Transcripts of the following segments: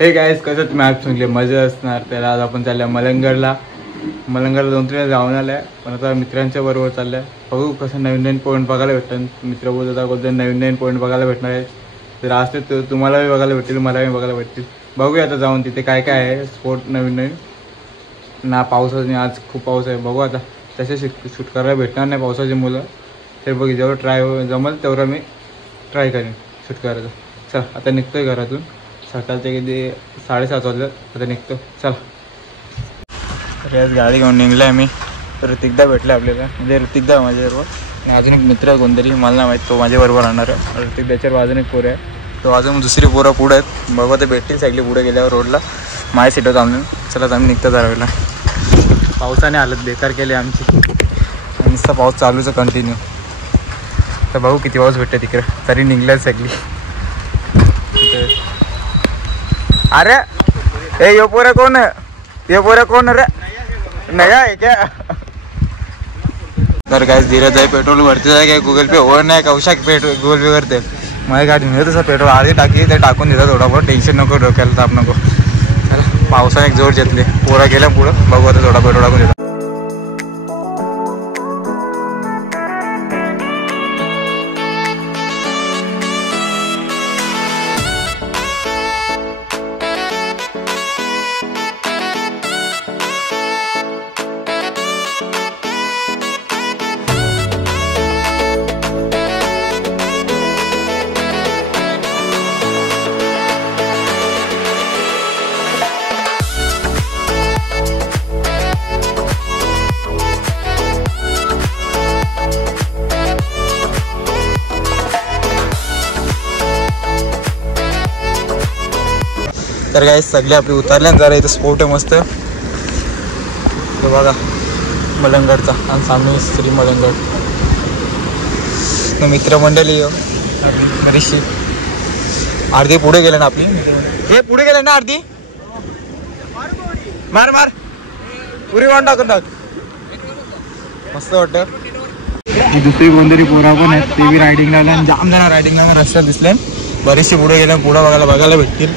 हे गाईज कसं तुम्ही आज सांगले मजा असणार. त्याला आज आपण चालल्या मलंगडला 2-3 जाऊन आल्या, पण आता मित्रांच्या बरोबर चालल्या. बघू कसं नवीन पॉईंट बघायला भेटतात. मित्र बोलतात नवीन पॉईंट बघायला भेटणार आहे. तर आज ते तुम्हालाही बघायला भेटतील, मलाही बघायला भेटतील. बघूया आता जाऊन तिथे काय काय आहे स्पोर्ट नवीन ना. पावसाचं नाही, आज खूप पाऊस आहे. बघू आता तसे शूट करायला भेटणार नाही पावसाची मुलं. तर बघ जेवढं जमल तेवढं मी ट्राय करेन शूट करायचं. चल आता निघतोय घरातून. सकाळचे किती 7:30 वाजले. आता निघतो. चला आज गाडी घेऊन निघलो आहे मी. ऋतिकदा भेटले आपल्याला, म्हणजे ऋतिकदा माझ्याबरोबर आणि अजून एक मित्र कोणतरी मला नाही माहीत, तो माझ्याबरोबर राहणार आहे. ऋतिक त्याच्यावर अजून एक पोरं आहे, तो अजून दुसरी पोरं पुढे आहेत. बघा ते भेटतील साईडली पुढे गेल्यावर रोडला माझ्या सीटवर थांबून. चला आम्ही निघतो जरावेला. पावसाने हालत बेकार केली आमची. नुसता पाऊस चालूच कंटिन्यू. तर बघू किती पाऊस भेटते तिकडे. तरी निघल्याच सगळी. अरे ए यो पोरं कोण रे? नाही आहे क्या? तर काय धीरज आहे, पेट्रोल भरते आहे काय? गुगल पे हो नाही कौशाक गुगल पे करते. माझ्या गाडी मिळत तसं पेट्रोल अर्धी टाकी ते टाकून देतात. थोडाफार टेन्शन नको, डोक्याला ताप नको. चला पावसाने एक जोर घेतले. पोरा गेल्या पुढं. बघू आता थोडा पेट्रोल टाकून देतात. तर काय सगळे आपले उतरल्या जरा इथं स्पोर्ट आहे मस्त. तो बघा मलंगडचा आणि सामने श्री मलंगड. मित्रमंडळी बरीचशी. अर्धी पुढे गेले ना आपली. हे पुढे गेले ना अर्धी. मार पुरी वाण टाकून टाक. मस्त वाटतं. दुसरी कोणतरी पोरा पण आहेत, ते बी रायडिंग लावल्या. जाम जण रायडिंग लावून रस्त्यात दिसले. बरेचसे पुढे गेले. पुढं बघायला भेटतील.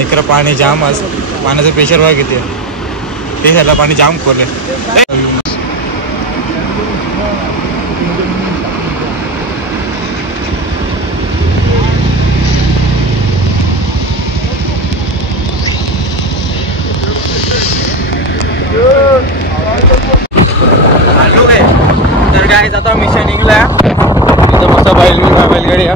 इकडं पाणी जाम. आज पाण्याचं प्रेशर बघा किती आहे. ते झालं पाणी जाम खोले. तर काय आता मिशन निघला. मस्त बैलगाडी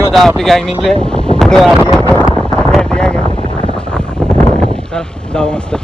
होता. आपली गँग निघले पुढे. चल जाऊ मस्त.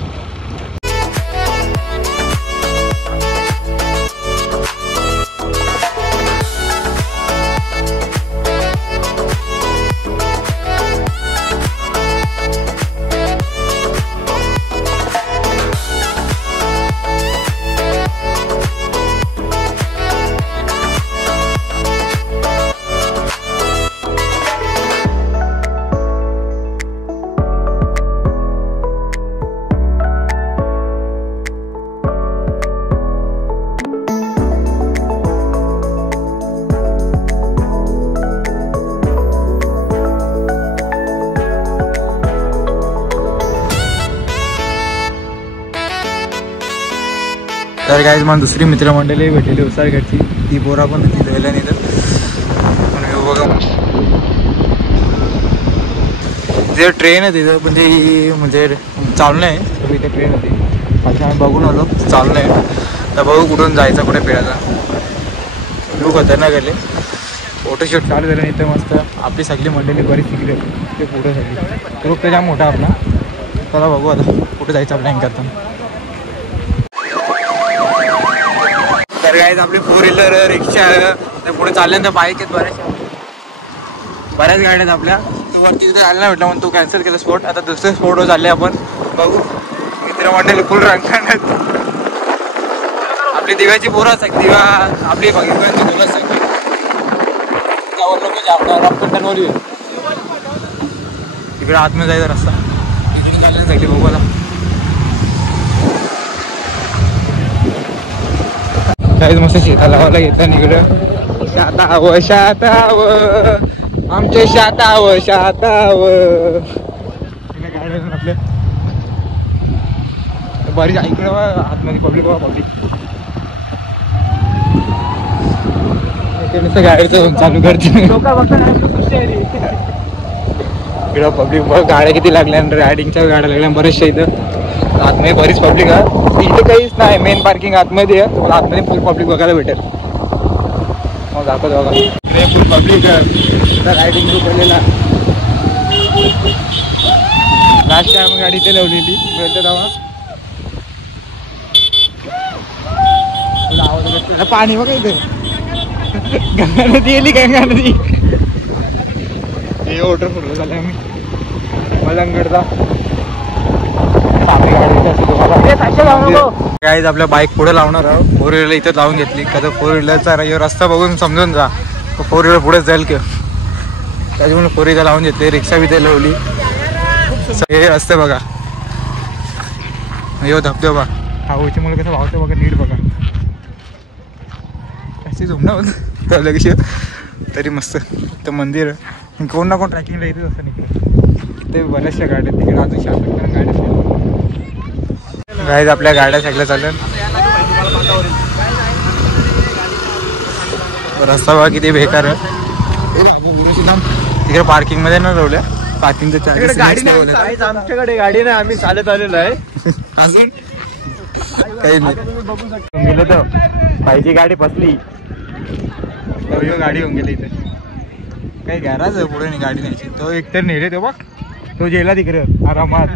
तर काय मला दुसरी मित्रमंडळी भेटलेली उसाळगडची. ती बोरा पण होती जायला नाही. तर बघा जे ट्रेन आहे तिथं म्हणजे चालू नाही. इथे ट्रेन होती. आता आम्ही बघून आलो चालू नाही. तर बघू कुठून जायचं, कुठे फिरायचा. खूप खतरनाक गेले. फोटोशूट चालू झालं. इथं मस्त आपली सगळी मंडळी बरीच तिकडे ते पुढे सगळी ग्रुप तर जाम मोठा आपला. चला बघू आता कुठे जायचं प्लॅन करताना. तर गाईज आपली 4 व्हीलर रिक्षा त्या पुढे चालल्यानंतर बाईक आहेत बऱ्याच गाड्या आहेत आपल्या. वरती तिथे जायला नाही भेटला म्हणून तू कॅन्सल केलं स्पॉट. आता दुसरे स्पॉटवर चालले आपण. बघू मित्रमंडळी फुल रंगणार. आपली दिव्याची पोरं सगळी. दिवा आपली बघितली बोलत सगळी त्यावर लोक आपल्या रॉककंटनवर येईल. इकडे आतमध्ये जायचा रस्ता. इकडे चालले सगळी बघूला. काहीच मस्त शेता लावायला घेतात इकडं. शाताव शाताव आमचे शाताव शाताव आपले बरीच ऐकलं आतमध्ये पब्लिक पब्लिक गाडीचं चालू करते इकडं पब्लिक गाड्या किती लागल्या रायडिंगच्या गाड्या लागल्या बरेचशा इथं आतमध्ये बरीच पब्लिक आहे इथे काहीच नाही मेन पार्किंग आतमध्ये आहे तुम्हाला आतमध्ये फुल पब्लिक बघायला भेटेल मग दाखवतो बघा इकडे फुल पब्लिक आहे रायडिंग ग्रुप आलेला लास्ट टाइम गाडी इथे लावलेली मिळते तेव्हा पाणी बघा इथे गंगा नदी येली गंगा नदी हे ऑर्डर फुटलं झालं आम्ही मलंगडचा काय आपल्या बाईक पुढे लावणार आहोत फोर व्हीलर इथं लावून घेतली का तर फोर व्हीलरचा रस्ता बघून समजून जा फोर व्हीलर पुढेच जाईल की त्याच्यामुळे फोर व्हीलर लावून घेतली रिक्षा बी ते लावली हे रस्ते बघा यो धबधबा हवेची मुलं कसं वाहतं बघा नीट बघा कशी झोमणं होत लगेच तरी मस्त तर मंदिर कोण ना कोण ट्रॅकिंगला येतच असतं इकडे ते बऱ्याचशा गाड्या तिकडे अजून शांत गाड्या गाईज आपल्या गाड्या सगळ्या चालल्या रस्ता बघा किती बेकार आहे तिकडे पार्किंग मध्ये न लावल्या पार्किंगचं चार्जेस गाडी नाही आमच्याकडे गाडी नाही आम्ही चालत आलेलो आहे अजून काही नाही गेलं तर पाहिजे गाडी बसली गाडी होऊन गेली इथे काही गॅराज आहे पुढे नाही गाडी न्यायची तो एकतर नेले तो बघ तो गेला तिकडे आरामात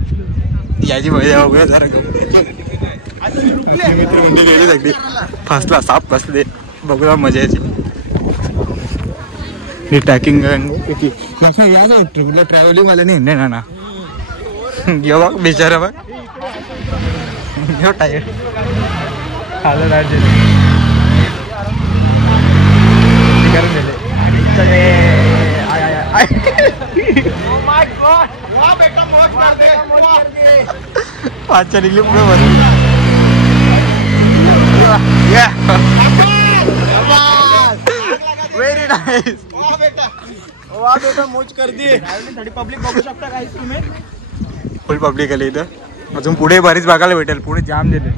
याची मजा वगैरे जरा मित्र म्हणजे गेली सगळी फसला साप फसले बघूया मजा याची ट्रॅकिंग या ट्रिपला ट्रॅव्हलिंग वाला नाही ना ना यो बघ बिचारा बघ यो टायर आलं राज करून दिले पाचच्या निघली पुढे बस व्हेरी नाईस वा बेटा मोज कर दी पब्लिक बघू शकता काही तुम्ही फुल पब्लिक आले इथं अजून पुढे बरीच बघायला भेटेल पुढे जाम दिले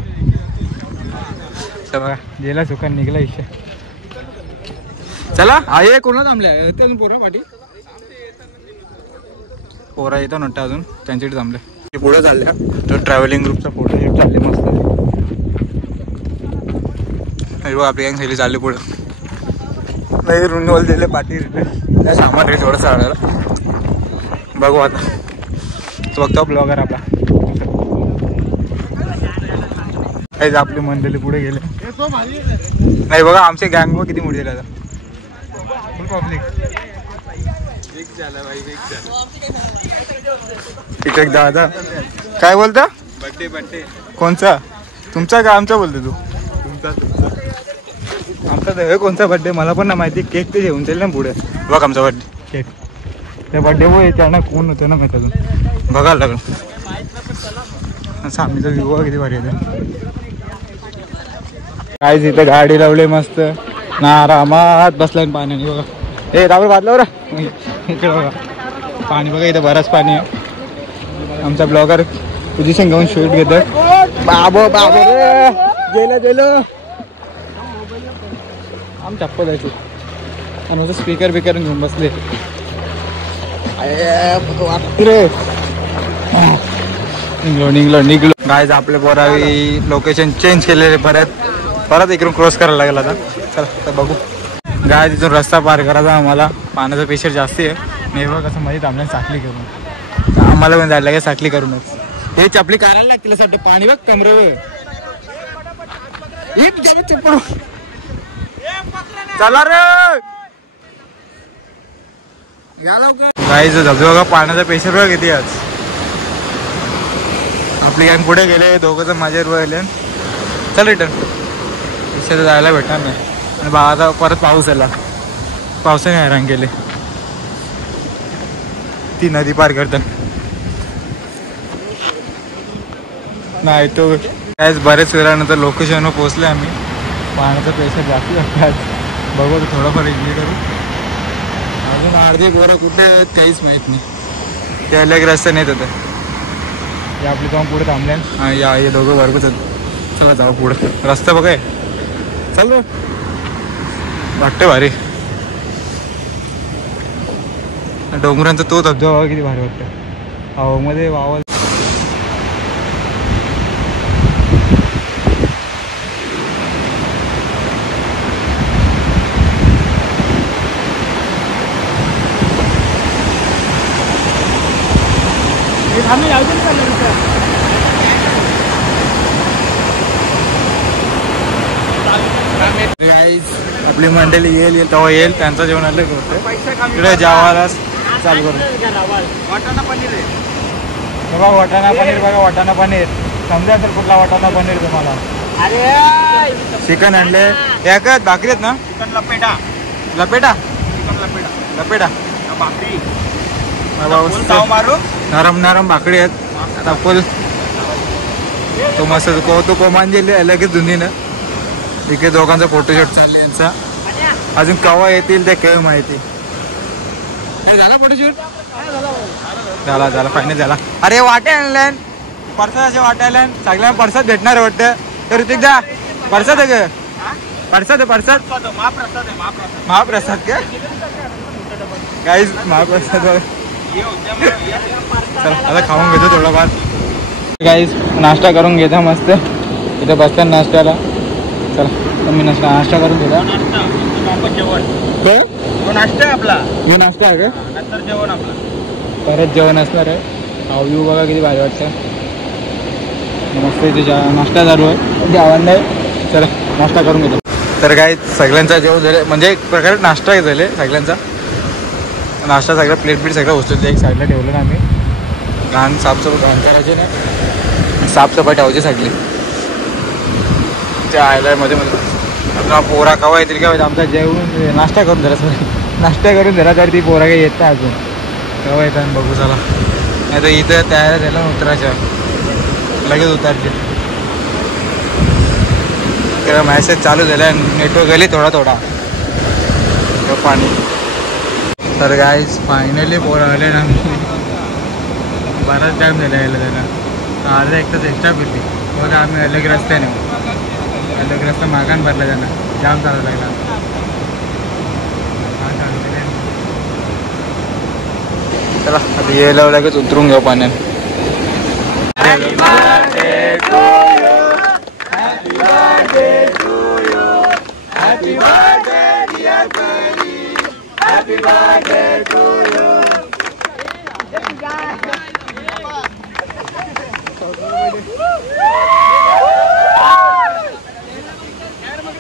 बघा गेला सुखान निघला इच्छा चला आहे कोणाला थांबल्या अजून पोरं पाठी पोरा येतो नट्टा अजून त्यांच्याकडे थांबले पुढे चालल्या तर ट्रॅव्हलिंग ग्रुपचा फोटो शूट चालले मस्त आपली गँग सगळी चालली पुढे नाही रुनवल दिले पाठी त्या सामान रे थोडं चालला बघू आता तो बघतो ब्लॉगर आपला काहीच आपली मंडळी पुढे गेले नाही बघा आमचे गँग किती मोठी झाले आता फुल पब्लिक एक दादा काय बोलता बर्थडे बर्थडे कोणचा तुमचा का आमचा बोलतो तू तुमचा आमचा तर कोणता बर्थडे मला पण ना माहिती केक ते घेऊन जाईल ना पुढे बघ आमचा बर्थडे केक त्या बर्थडे व त्यांना कोण होतं ना माहिती अजून बघायला लागलं सामीचा व्ह्यू किती भारी येते काय तिथे गाडी लावली मस्त ना आरामात बसला पाण्याने बघा हे राहुल बादला रा इकडे बघा पाणी बघा इथं बराच पाणी आहे आमचा ब्लॉगर पोझिशन घेऊन शूट घेतो बाबो बाबो रे गेलं गेलं आम चप्पल जायची आणि स्पीकर बिकर घेऊन बसले निघलो गायज आपले पोरावी लोकेशन चेंज केलेले परत इकडून क्रॉस करायला लागेल आता चला तर बघू गाय तिथून रस्ता पार करायचा आम्हाला पाण्याचा प्रेशर जास्त आहे नाही बघ कसं मध्ये थांबल्या साखली करून आम्हाला पण जायला लागेल साखली करूनच हे चपली काढायला लागतील असं पाणी बघ कमरे चला रे गाईच धबधबा पाण्याचा प्रेशर बघ किती आज आपली गँग पुढे गेले दोघं जण माझ्यावर राहिले चल रिटर्न रिक्षा जायला भेटणार नाही आणि आता परत पाऊस आला पावसाने हैराण केले ती नदी पार करतात नाही तो बरेच वेळानंतर लोकेशनवर पोहोचले आम्ही पाण्याचा प्रेशर जास्त असतात बघू तर थोडंफार एन्जॉय करू. अजून अर्धे गोरं कुठे आहेत काहीच माहीत नाही. ते अलग रस्ते नाहीत होते. हे आपली जाऊन पुढे थांबले. हां या हे दोघं वर्गच आहेत. चला जाऊ पुढे. रस्ता बघाय चल वाटतं भारी. डोंगरांचा तो धबधबा किती भारी वाटतं हवामध्ये वावा. आपली मंडळी येईल तेव्हा येईल. त्यांचं जेवण आलं होतं इकडे जेवायला चालू करू. वाटाणा पनीर आहे बघा. वाटाणा पनीर बघा. वाटाणा पनीर समजा तर कुठला वाटाणा पनीर तुम्हाला. चिकन आणले एकच भाकरी आहेत ना. चिकन लपेटा. लपेटा चिकन लपेटा. लपेटा भाकरी मारू. नरम नरम भाकरी आहेत. आता फुल तो मस्त तो कोमान गेले लगेच धुंदीनं. इकडे दोघांचा फोटोशूट चालले यांचा. अजून केव्हा येतील ते काही माहिती. झाला फोटोशूट. झाला झाला फायनल झाला. अरे वाटे आणल्या परसादाचे वाटे आल्या. सगळ्यांना परसाद भेटणार वाटतं. तर ऋतिकदा परसाद आहे का. परसाद आहे. परसाद महाप्रसाद का काहीच महाप्रसाद. चला आता खाऊन घेतो थोडाफार. काहीच नाश्ता करून घेता मस्त. इथं बसतात नाश्त्याला. चला मी नाश्ता करून घेता. नाश्ता आहे आपला. मी नाश्ता आहे का नंतर जेवण आपलं परत जेवण असणार आहे. हा व्यू बघा किती भारी वाटतं. मस्त इथे नाश्ता चालू आहे. जेवण नाही. चला नाश्ता करून घेतो. तर काय सगळ्यांचा जेवण झालं म्हणजे एक प्रकारे नाश्ता झाले सगळ्यांचा. नाश्ता सगळं प्लेट बीट सगळं वस्तू एक साईडला ठेवलं ना आम्ही. घाण साफसफाई घाण करायची नाही. साफसफाई ठेवायची सगळी. त्या आयलामध्ये मध्ये पोरा कवा येतील का आमचा जेवण नाश्ता करून जरा. सॉरी नाश्ता करून जरा तर ती पोरा काही येत नाही अजून. केव्हा येतात बघू. चला नाही तर इथं तयार झालं उतरायच्या लगेच उतरते. मॅसेज चालू झाला. नेटवर्क गेली थोडा थोडा पाणी. तर गाईज फायनली पोरं आले ना. बराच टाईम झाला यायला त्यांना. अर्धा एक तास एक्स्ट्रा फिरली. बघा आम्ही अलग रस्त्याने. अलग रस्ता मागान भरला त्यांना. जाम चालू लागला. चला आता यायला लगेच उतरून घेऊ पाण्यात.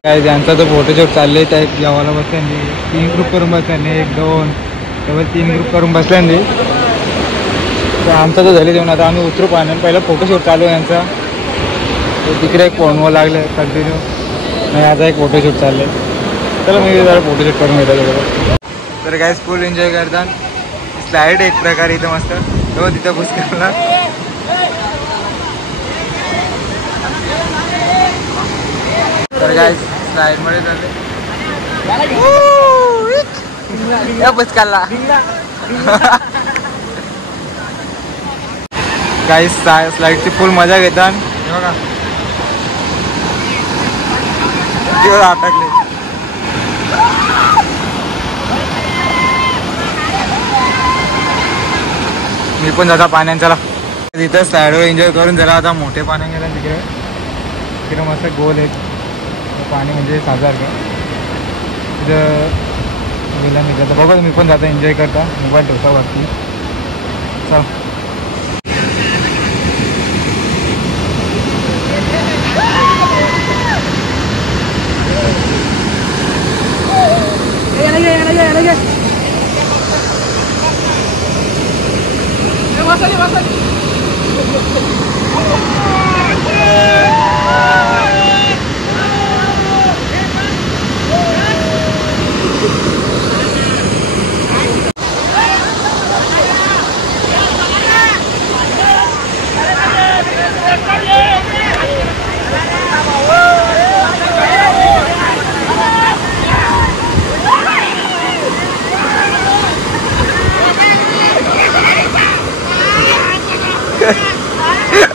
काय ज्यांचा तो फोटोशूट चालले त्या जेवायला बसल्यांनी 3 ग्रुप करून बसल्यांनी 1 2 तेव्हा 3 ग्रुप करून बसल्यांनी. आमचा तो झाले जेवण. आता आम्ही उतरू पाण्यात. पहिला फोटोशूट चालू आहे यांचा. तिकडे एक फोनवर लागले कंटिन्यू. नाही आता एक फोटोशूट चालले. चला मी जरा फोटोशूट करून घेतो. तर काय फुल एन्जॉय करतात. स्लाईड एक प्रकारे इथं मस्त. तेव्हा तिथं पुष्करला. तर काय स्लाईडमध्ये चालले पुष्करला. काही स्लाईडची फुल मजा घेतात. बघा अटकले. मी पण जाता पाण्यात. चला तिथं स्लाईडवर एन्जॉय करून जरा आता मोठे पाण्यात गेला. तिकडे तिकडे मस्त गोल आहे पाणी म्हणजे सारखं. तिथं गेला निघालं. बघा मी पण जाता एन्जॉय करता. मोबाईल ठेवता वरती. चला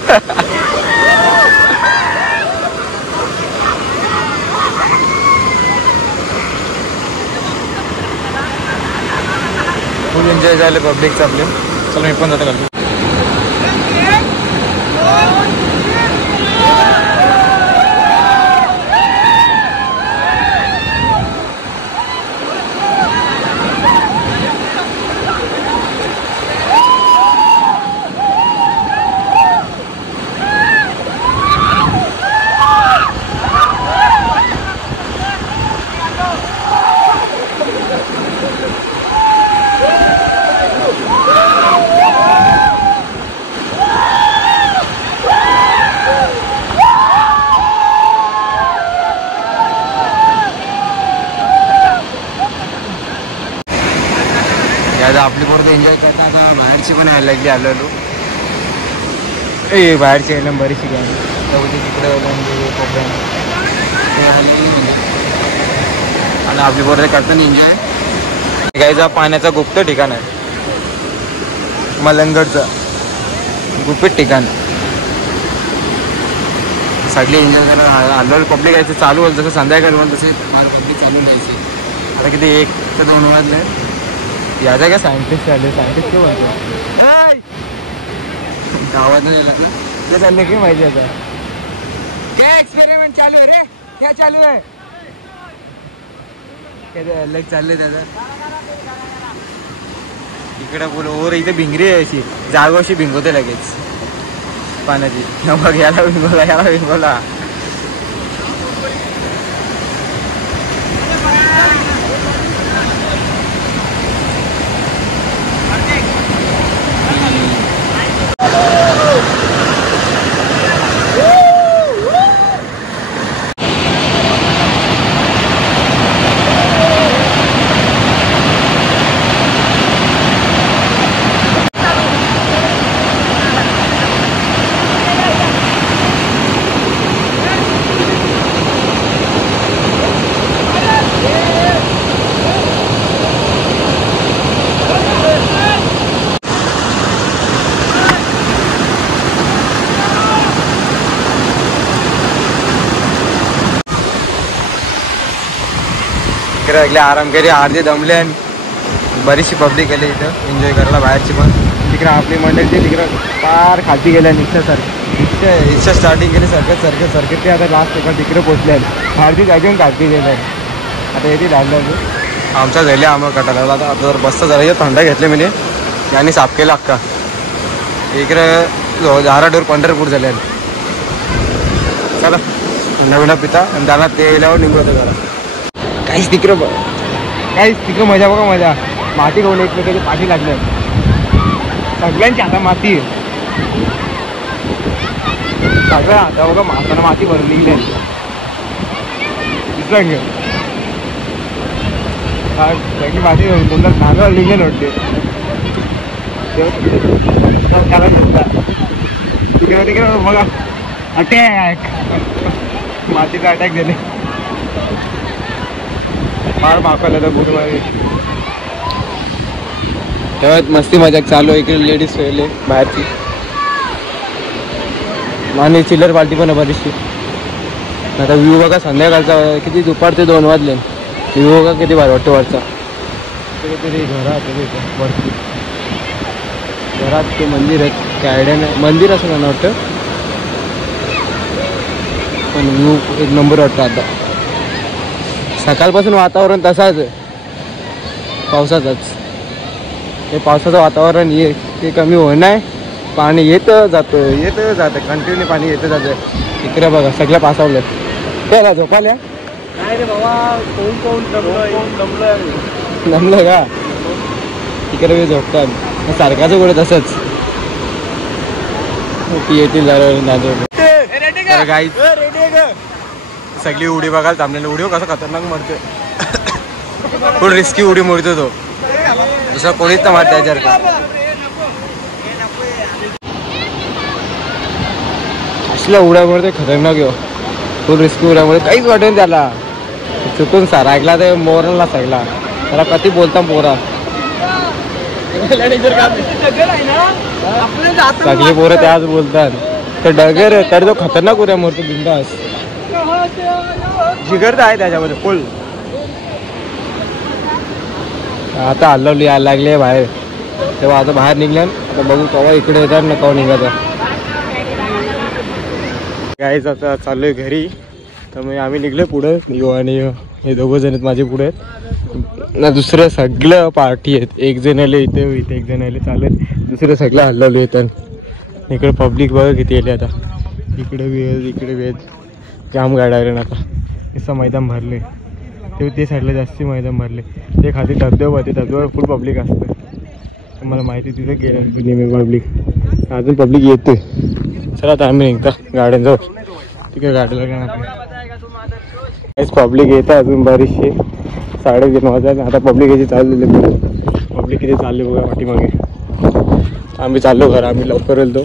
फुल एन्जॉय झाले पब्लिकचं आपले. चला मी पण जातो घालतो. आपली बरोबर एन्जॉय करता. आता बाहेरची पण यायला लागली. आलेलो ए बाहेरची यायला बरीचशी गाणी तिकडे कोकण आणि आपली बरोबर करताना एन्जॉय. गायचा पाण्याचा गुप्त ठिकाण आहे. मलंगडचं गुपित ठिकाण. सगळे एन्जॉय करायला आलो. पब्लिक यायचं चालू होतं. जसं संध्याकाळी होईल तसे मला पब्लिक चालू राहायची. आता किती 1 ते 2 वाजले. याचा काय सायंटिस्ट आले. सायंटिस्ट काय म्हणतो गावात नाही ना ते चालले की माहिती. आता काय एक्सपेरिमेंट चालू आहे रे. काय चालू आहे. काय अलग चाललंय त्याचा. इकडे बोल ओर इथे भिंगरी आहे. अशी जागो अशी भिंगवते लगेच पाण्याची. मग याला भिंगवला याला भिंगवला. लागले आराम केली. अर्धे दमले आणि बरीचशी पब्लिक आली इथं एन्जॉय करायला. बाहेरची पण तिकडे आपली मंडळी तिकडं फार खाती गेल्या. रिक्षा स्टार्टिंग केली. सर्किट ते आता लास्ट एका तिकडे पोचले आहेत. बाहेरची जागेहून खाती गेल्या. आता येते लागलं आमच्या झाले. आम्हाला कटायला लागला. आता जर बसता जरा थंड घेतले मी यांनी साफ केला अक्का. इकडे धाराडोर पंढरपूर झाले. चला नवीन पिता आणि त्यांना तेलावर निघवतं जरा. काहीच तिकडं मजा बघा. मजा माती गवली एकमेकाची पाठी लागल्या. सगळ्यांची आता माती सगळं आता बघा. माताना माती भरली सगळी माती तुमचा नागं लिहिलेलं वाटते. त्याला घेतला तिकडे बघा. अटॅक मातीचा अटॅक झाले. फार माकवलं तर बुधवारी. तेव्हा मस्ती मजाक चालू. इकडे लेडीज वेळले बाहेरची आणि चिल्लर पार्टी पण आहे बरीचशी. आता व्ह्यू बघा संध्याकाळचा. किती दुपारचे 2 वाजले. व्ह्यू बघा किती भारी वाटतो वरचा. तरी घरात वरती घरात ते मंदिर आहे. काय आयडिया नाही. मंदिर असं मला वाटतं पण व्ह्यू एक नंबर वाटतं. आता सकाळपासून वातावरण तसाच आहे पावसाचाच. हे पावसाचं वातावरण ते कमी होणार. पाणी येतं जातं कंटिन्यू पाणी येतं जातं. इकडे बघा सगळ्या पासावलं. त्याला झोपाल्या नाही रे बाबा. दमलं का. इकडे झोपतात सारखाच गोड तसंच. येतील जरा गाई सगळी उडी बघायला थांबलेली. उडी कसं खतरनाक मरते. फुल रिस्की उडी मोडतो तो. दुसरा कोणीच तर मारते याच्यावर का. असल्या उड्या मोडते खतरनाक येऊ. फुल रिस्की उड्या मोडते. काहीच वाटेल त्याला. चुकून ऐकला ते मोराला सगळा. त्याला कधी बोलता पोरा. सगळी पोरं त्याच बोलतात. तर डगर तर तो खतरनाक उड्या मारतो बिंदास. जिगर तर आहे त्याच्यामध्ये फुल. आता हल्लवली यायला लागली बाहेर, तेव्हा आता बाहेर निघल्या. आता बघू केव्हा इकडे येतात ना केव्हा निघायचं. गाईज आता चालू आहे घरी. तर मग आम्ही निघलो पुढं, यो आणि हे दोघं जण आहेत माझे पुढे ना. दुसरं सगळं पार्टी आहेत. एक जण आले इथे एक जण आले चालत, दुसरं सगळं हल्लवलं येतात. इकडे पब्लिक बघा किती येते आता. इकडे वेज जाम गाड्या ना. आता असं मैदान भरले ते साईडला जास्ती मैदान भरले. ते खाली धबधबा, ते धबधब्यावर फुल पब्लिक असतं. मला माहिती तिथं गेलं नेहमी पब्लिक. अजून पब्लिक येते. चला आता आम्ही निघता गाड्यांजवळ. तिकडे गाडीला काय काहीच पब्लिक येतं अजून बरीचशी. 3:30 वाजता आता पब्लिक याची चाललेली. पब्लिक किती चालले बघा पाठीमागे. आम्ही चाललो घर. आम्ही लवकर येतो.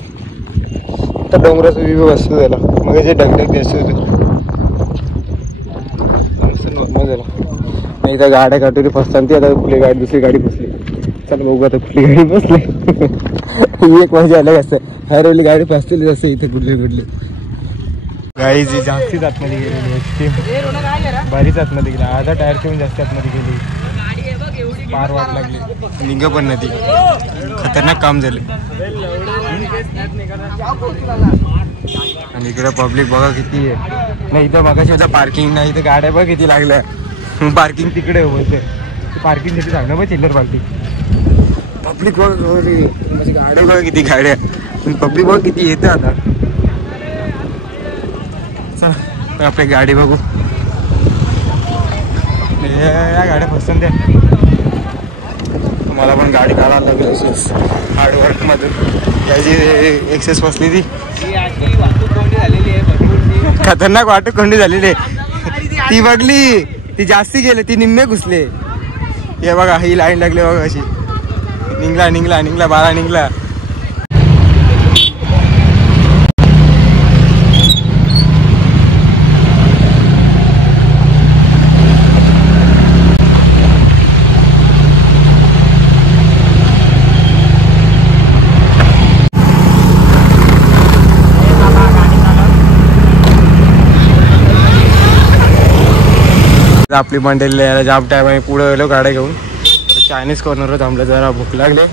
तर डोंगराचं व्ह्यू असतो त्याला. मग जे ढगढग असतो नॉर्मल झाला. नाही तर गाड्या काढतो ते फसतात. ती आता कुठली गाडी दुसरी गाडी फसली. चला बघू आता कुठली गाडी फसली. ही एक मजा अलग असते. हर वेळी गाडी फसतेली असते इथे कुठली. गाडी जी जास्तीच आतमध्ये गेलेली आहे. बरीच आतमध्ये गेली. अर्धा टायर ठेवून जास्त आतमध्ये गेली. फार वाट लागली. निघ पण नदी खतरनाक काम झाले. आणि इकडे पब्लिक बघा किती आहे. नाही इथं मगाशी होता पार्किंग नाही. इथं गाड्या बघ किती लागल्या. पार्किंग तिकडे होते. पार्किंगसाठी सांगणं मग चिल्लर पार्किंग. पब्लिक बघ म्हणजे गाड्या बघा किती गाड्या. पब्लिक बघ किती येतं आता. चला आपली गाडी बघू. या गाड्या फसतात त्या. मला पण गाडी काढायला लागली हार्डवर्कमधून. त्याची एक्सेस फसली ती. खतरनाक वाहतूक कोंडी झालेली आहे. ती बघली ती जास्ती गेले. ती निम्मे घुसले. हे बघा ही लाईन लागली बघा अशी. निघला 12 निघला. आपली मंडळी यायला जाम टाईम आहे. पुढे गेलो गाड्या घेऊन. चायनीज कॉर्नरवर थांबलं. जरा भूक लागले.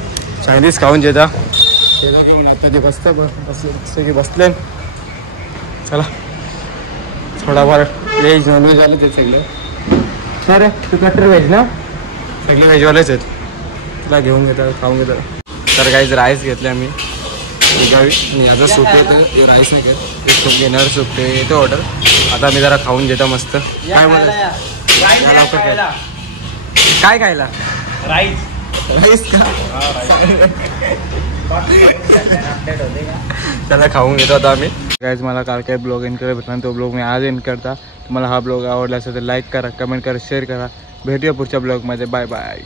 चायनीज खाऊन जेता घेऊन आता जे बसले बसले. चला थोडाफार व्हेज नॉनव्हेज आलं ते सगळं. सर तू कट्टर व्हेज ना. सगळे व्हेजवालेच आहेत. तुला घेऊन घेतात खाऊन घेतात. तर काहीच राईस घेतले आम्ही. याचा सूप येतं राईस नाही घेत. ते सूप घेणार सूप ते येतो ऑर्डर. आता मी जरा खाऊन घेतो मस्त. काय बोलतो काय खायला. राईस का. चला खाऊन घेतो आता आम्ही. गाईज मला काल काय ब्लॉग एंड करायला भेटला तो ब्लॉग मी आज एंड करता. तुम्हाला हा ब्लॉग आवडला असेल तर लाईक करा, कमेंट करा, शेअर करा. भेटूया पुढच्या ब्लॉगमध्ये. Bye bye.